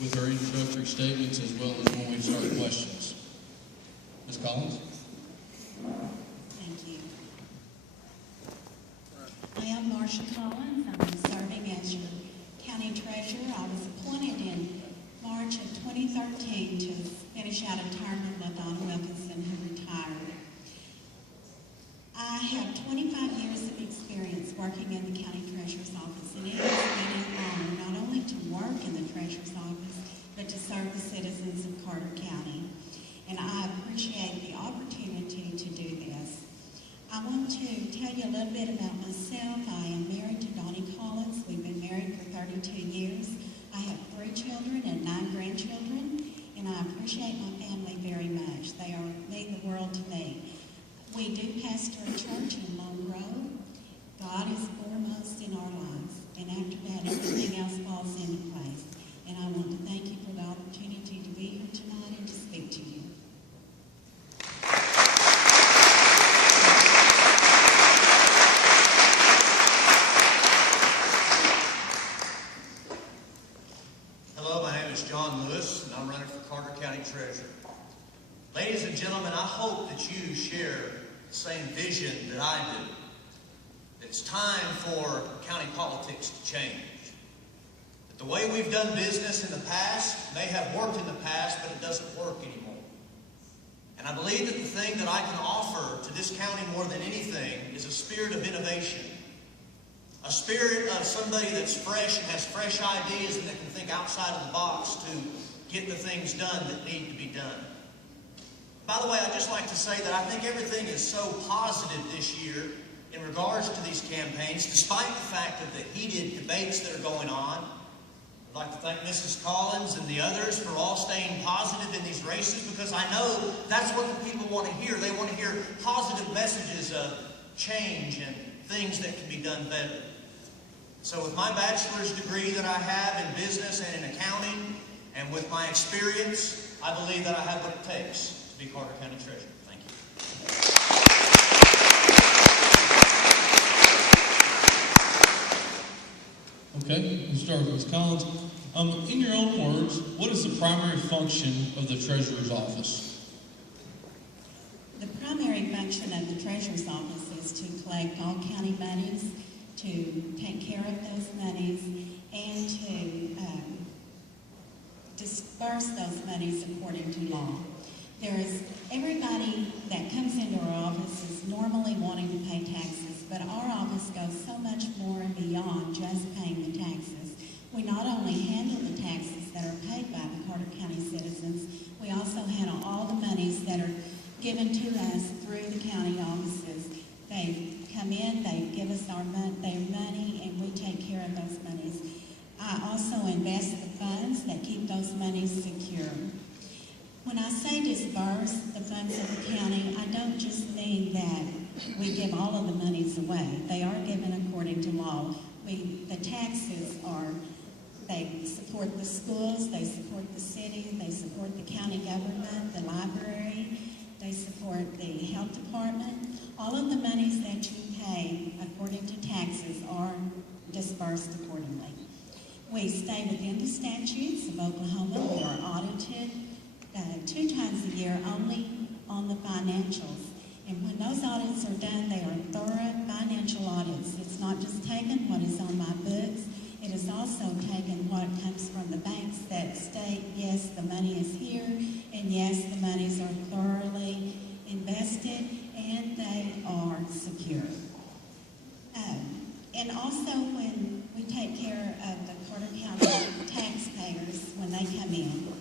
with her introductory statements as well as when we start questions. Ms. Collins? Thank you. I am Marsha Collins. I'm serving as your county treasurer. I was appointed in March of 2013 to finish out a term of LaDonna Wilkinson, who retired. I have 25 years of experience working in the county treasurer's office, and it has been an honor not only to work in the treasurer's office, but to serve the citizens of Carter County. And I appreciate the opportunity to do this. I want to tell you a little bit about myself. I am married to Donnie Collins. We've been married for 32 years. I have 3 children and 9 grandchildren, and I appreciate my family very much. They mean the world to me. We do pastor a church in Long Grove. God is foremost in our lives, and after that, everything else falls into place. And I want to thank you for the opportunity to be here tonight and to speak to you. Hello, my name is John Lewis, and I'm running for Carter County Treasurer. Ladies and gentlemen, I hope that you share the same vision that I do. It's time for county politics to change. That the way we've done business in the past may have worked in the past, but it doesn't work anymore. And I believe that the thing that I can offer to this county more than anything is a spirit of innovation. A spirit of somebody that's fresh and has fresh ideas and that can think outside of the box to get the things done that need to be done. By the way, I'd just like to say that I think everything is so positive this year in regards to these campaigns, despite the fact of the heated debates that are going on. I'd like to thank Mrs. Collins and the others for all staying positive in these races, because I know that's what the people want to hear. They want to hear positive messages of change and things that can be done better. So with my bachelor's degree that I have in business and in accounting, and with my experience, I believe that I have what it takes to be Carter County Treasurer. Thank you. Okay, we'll start with Ms. Collins. In your own words, what is the primary function of the treasurer's office? The primary function of the treasurer's office is to collect all county monies, to take care of those monies, and to disperse those monies according to law. Everybody that comes into our office is normally wanting to pay taxes, but our office goes so much more and beyond just paying the taxes. We not only handle the taxes that are paid by the Carter County citizens, we also handle all the monies that are given to us through the county offices. They come in, they give us their money, and we take care of those monies. I also invest the funds that keep those monies secure. When I say disperse the funds of the county, I don't just mean that we give all of the monies away. They are given according to law. The taxes they support the schools, they support the city, they support the county government, the library, they support the health department. All of the monies that you pay according to taxes are dispersed accordingly. We stay within the statutes of Oklahoma. We are audited 2 times a year only on the financials. And when those audits are done, they are thorough financial audits. It's not just taking what is on my books. It is also taking what comes from the banks that state, yes, the money is here, and yes, the monies are thoroughly invested, and they are secure. And also when we take care of the Carter County taxpayers when they come in,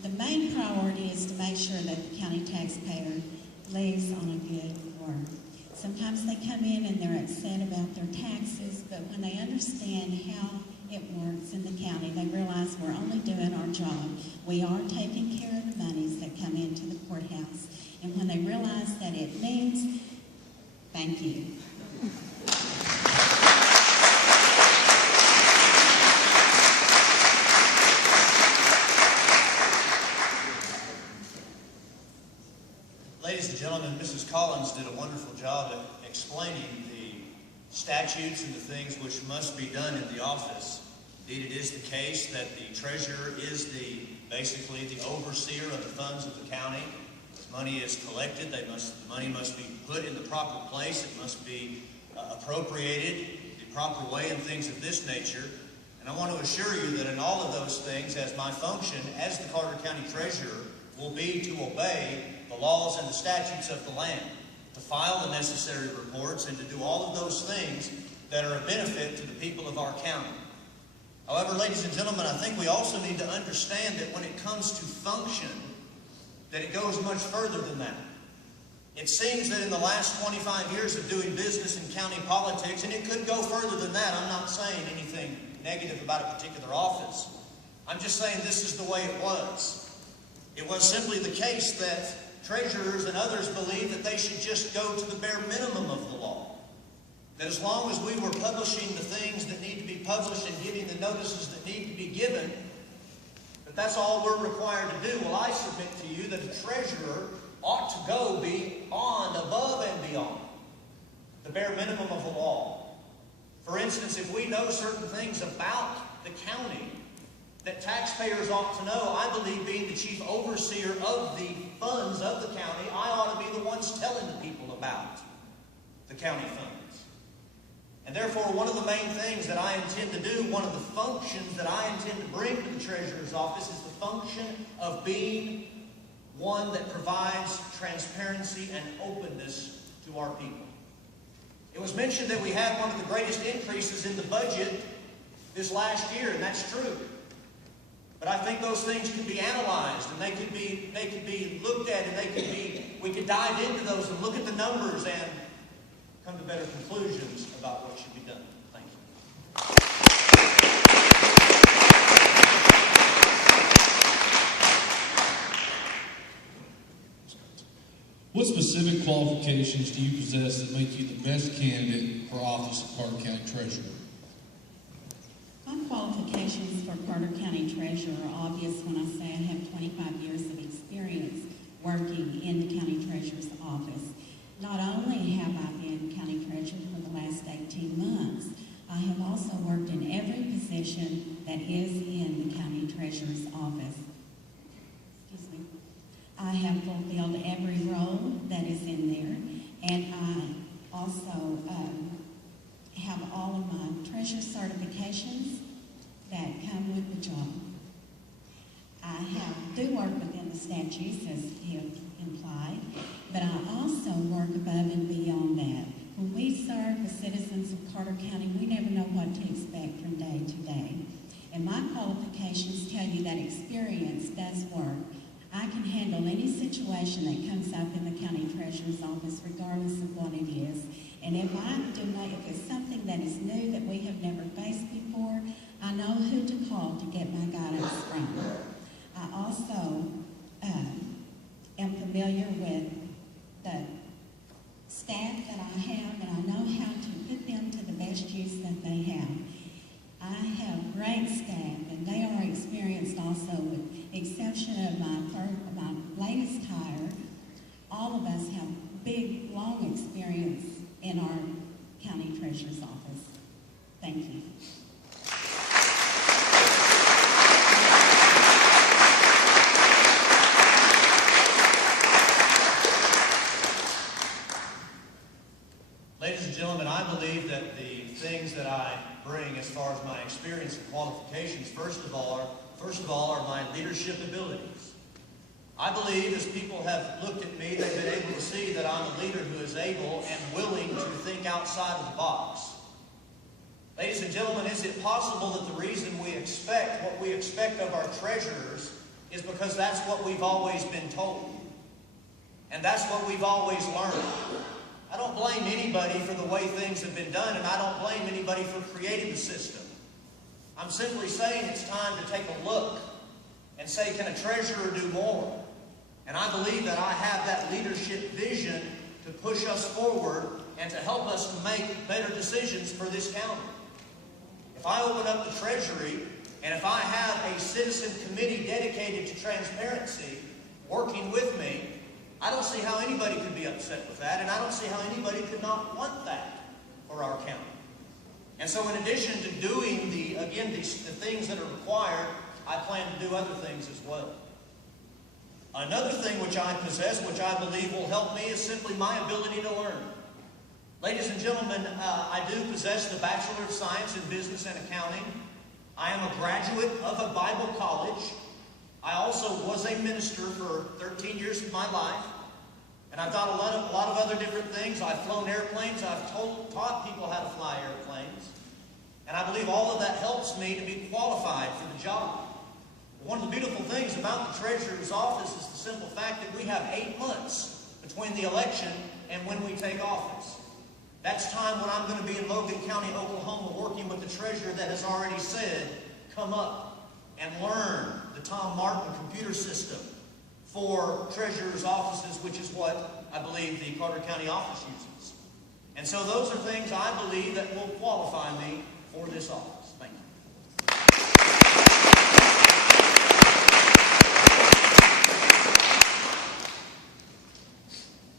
the main priority is to make sure that the county taxpayer lives on a good word. Sometimes they come in and they're upset about their taxes, but when they understand how it works in the county, they realize we're only doing our job. We are taking care of the monies that come into the courthouse. And when they realize that it means, thank you. Ladies and gentlemen, Mrs. Collins did a wonderful job at explaining the statutes and the things which must be done in the office. Indeed, it is the case that the treasurer is basically the overseer of the funds of the county. As money is collected, the money must be put in the proper place. It must be appropriated the proper way and things of this nature. And I want to assure you that in all of those things, as my function as the Carter County Treasurer will be to obey the laws and the statutes of the land, to file the necessary reports, and to do all of those things that are a benefit to the people of our county. However, ladies and gentlemen, I think we also need to understand that when it comes to function, that it goes much further than that. It seems that in the last 25 years of doing business in county politics, and it could go further than that, I'm not saying anything negative about a particular office. I'm just saying this is the way it was. It was simply the case that treasurers and others believed that they should just go to the bare minimum of the law. That as long as we were publishing the things that need to be published and giving the notices that need to be given, that's all we're required to do. Well, I submit to you that a treasurer ought to go beyond, above and beyond the bare minimum of the law. For instance, if we know certain things about the county that taxpayers ought to know, I believe being the chief overseer of the funds of the county, I ought to be the ones telling the people about the county funds. And therefore, one of the main things that I intend to do, one of the functions that I intend to bring to the treasurer's office is the function of being one that provides transparency and openness to our people. It was mentioned that we had one of the greatest increases in the budget this last year, and that's true. But I think those things could be analyzed, and they could be looked at, and we could dive into those and look at the numbers and come to better conclusions about what should be done. Thank you. What specific qualifications do you possess that make you the best candidate for office of Carter County Treasurer? My qualifications for Carter County Treasurer are obvious when I say I have 25 years of experience working in the County Treasurer's office. Not only have I been County Treasurer for the last 18 months, I have also worked in every position that is in the County Treasurer's office. Excuse me. I have fulfilled every role that is in there, and I also have all of my treasurer certifications that come with the job. I do work within the statutes as have implied, but I also work above and beyond that. When we serve the citizens of Carter County, we never know what to expect from day to day. And my qualifications tell you that experience does work. I can handle any situation that comes up in the County Treasurer's office, regardless of what it is. And if it's something that is new that we have never faced before, I know who to call to get my guidance from. I also am familiar with the staff that I have, and I know how to put them to the best use that they have. I have great staff, and they are experienced also, with the exception of my latest hire. All of us have big, long experience in our County Treasurer's office. Thank you. Ladies and gentlemen, I believe that the things that I bring as far as my experience and qualifications, first of all, are my leadership abilities. I believe as people have looked at me, they've been able to see that I'm a leader who is able and willing to think outside of the box. Ladies and gentlemen, is it possible that the reason we expect what we expect of our treasurers is because that's what we've always been told? And that's what we've always learned. I don't blame anybody for the way things have been done, and I don't blame anybody for creating the system. I'm simply saying it's time to take a look and say, can a treasurer do more? And I believe that I have that leadership vision to push us forward and to help us to make better decisions for this county. If I open up the Treasury, and if I have a citizen committee dedicated to transparency working with me, I don't see how anybody could be upset with that, and I don't see how anybody could not want that for our county. And so in addition to doing the things that are required, I plan to do other things as well. Another thing which I possess, which I believe will help me, is simply my ability to learn. Ladies and gentlemen, I do possess the Bachelor of Science in Business and Accounting. I am a graduate of a Bible college. I also was a minister for 13 years of my life. And I've done a lot of other different things. I've flown airplanes. I've taught people how to fly airplanes. And I believe all of that helps me to be qualified for the job. One of the beautiful things about the Treasurer's office is the simple fact that we have 8 months between the election and when we take office. That's time when I'm going to be in Logan County, Oklahoma, working with the treasurer that has already said, come up and learn the Tom Martin computer system for treasurer's offices, which is what I believe the Carter County office uses. And so those are things I believe that will qualify me for this office. Thank you.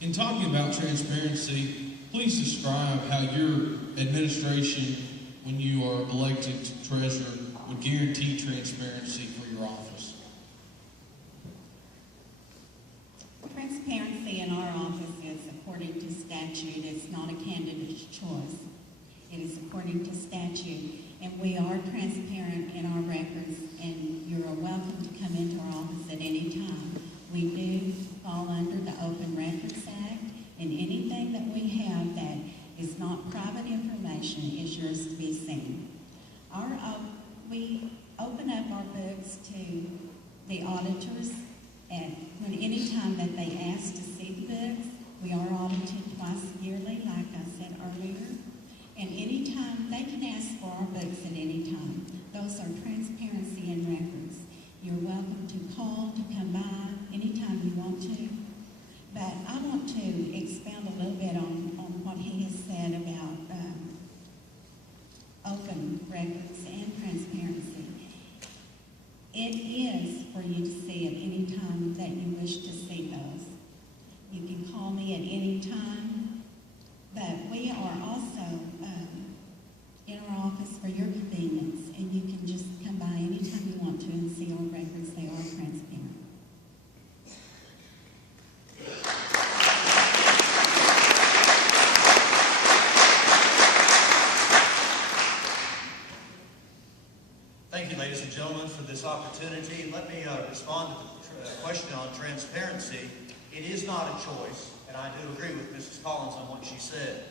In talking about transparency, please describe how your administration, when you are elected treasurer, would guarantee transparency for your office. Transparency in our office is according to statute. It's not a candidate's choice. It is according to statute. And we are transparent in our records, and you're welcome to come into our office at any time. We do fall under the Open Records Act, and anything that we have that is not private information is yours to be seen. We open up our books to the auditors, and any time that they ask to see the books, we are audited twice yearly, like I said earlier. And anytime they can ask for our books at any time. Those are transparency in records. You're welcome to call, to come by anytime you want to. But I want to expound a little bit on what he has said about open records and transparency. It is for you to see at any time that you wish to see those. You can call me at any time, but we are also in our office for your convenience, and you can just come by anytime you want to and see our records. They are transparent. Thank you, ladies and gentlemen, for this opportunity. Let me respond to the question on transparency. It is not a choice, and I do agree with Mrs. Collins on what she said.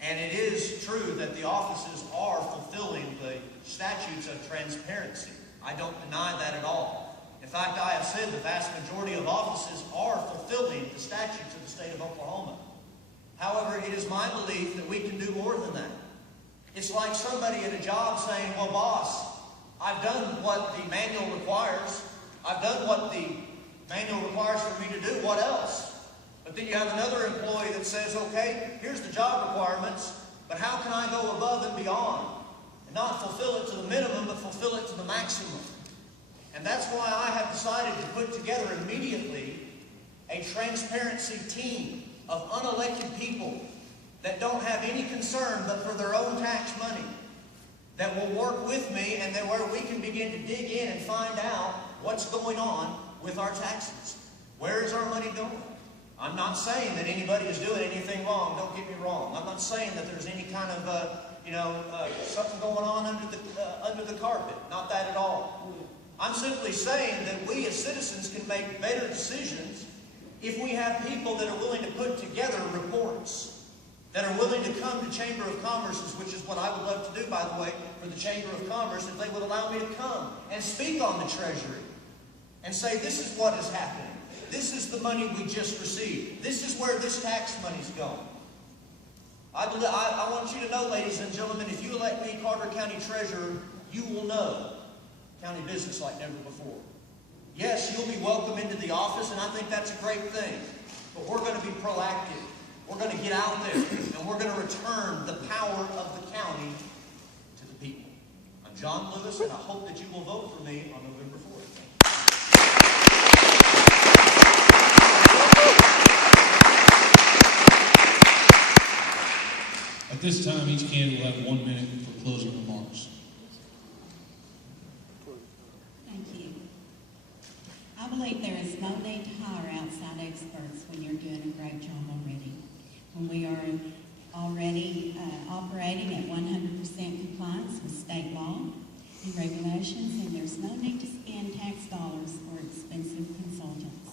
And it is true that the offices are fulfilling the statutes of transparency. I don't deny that at all. In fact, I have said the vast majority of offices are fulfilling the statutes of the state of Oklahoma. However, it is my belief that we can do more than that. It's like somebody at a job saying, well, boss, I've done what the manual requires. I've done what the manual requires for me to do. What else? But then you have another employee that says, okay, here's the job requirements, but how can I go above and beyond? And not fulfill it to the minimum, but fulfill it to the maximum. And that's why I have decided to put together immediately a transparency team of unelected people that don't have any concern but for their own tax money, that will work with me, and that where we can begin to dig in and find out what's going on with our taxes. Where is our money going? I'm not saying that anybody is doing anything wrong. Don't get me wrong. I'm not saying that there's any kind of, something going on under the carpet. Not that at all. I'm simply saying that we as citizens can make better decisions if we have people that are willing to put together reports, that are willing to come to Chamber of Commerce's, which is what I would love to do, by the way, for the Chamber of Commerce, if they would allow me to come and speak on the Treasury and say, this is what is happening. This is the money we just received. This is where this tax money's going. I want you to know, ladies and gentlemen, if you elect me Carter County Treasurer, you will know county business like never before. Yes, you'll be welcome into the office, and I think that's a great thing. But we're going to be proactive. We're going to get out there, and we're going to return the power of the county to the people. I'm John Lewis, and I hope that you will vote for me on November 4th. A this time, each candidate will have 1 minute for closing remarks. Thank you. I believe there is no need to hire outside experts when you're doing a great job already. When we are already operating at 100% compliance with state law and regulations, and there's no need to spend tax dollars for expensive consultants.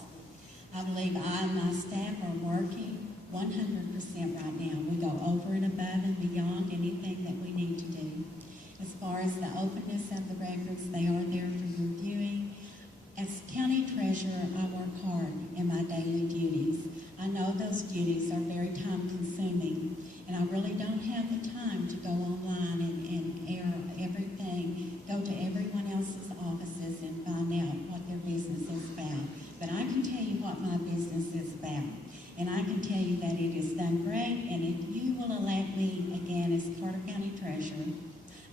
I believe I and my staff are working 100% right now. We go over and above and beyond anything that we need to do. As far as the openness of the records, they are there for your viewing. As county treasurer, I work hard in my daily duties. I know those duties are very time-consuming, and I really don't have the time to go online and air everything, go to everyone else's offices and find out what their business is about. But I can tell you what my business is about, and I can tell you that it is done great, and if you will elect me again as Carter County Treasurer,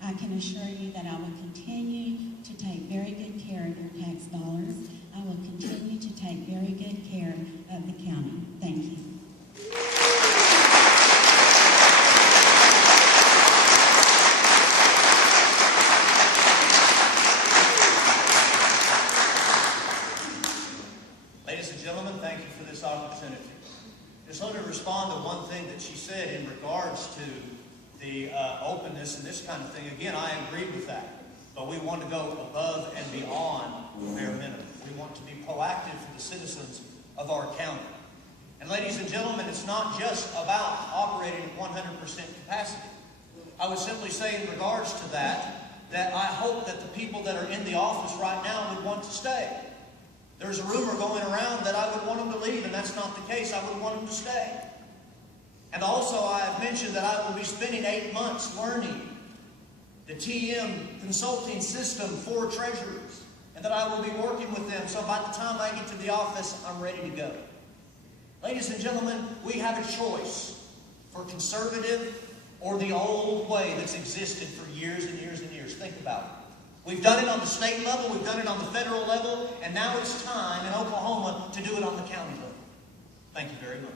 I can assure you that I will continue to take very good care of your tax dollars. I will continue to take very good care of the county. Thank you. Ladies and gentlemen, thank you for this opportunity. Just let me respond to one thing that she said in regards to the openness and this kind of thing. Again, I agree with that. But we want to go above and beyond the bare minimum. We want to be proactive for the citizens of our county. And ladies and gentlemen, it's not just about operating at 100% capacity. I would simply say in regards to that I hope that the people that are in the office right now would want to stay. There's a rumor going around that I would want them to leave, and that's not the case. I would want them to stay. And also, I have mentioned that I will be spending 8 months learning the TM consulting system for treasurers, and that I will be working with them, so by the time I get to the office, I'm ready to go. Ladies and gentlemen, we have a choice for conservative or the old way that's existed for years and years and years. Think about it. We've done it on the state level, we've done it on the federal level, and now it's time in Oklahoma to do it on the county level. Thank you very much.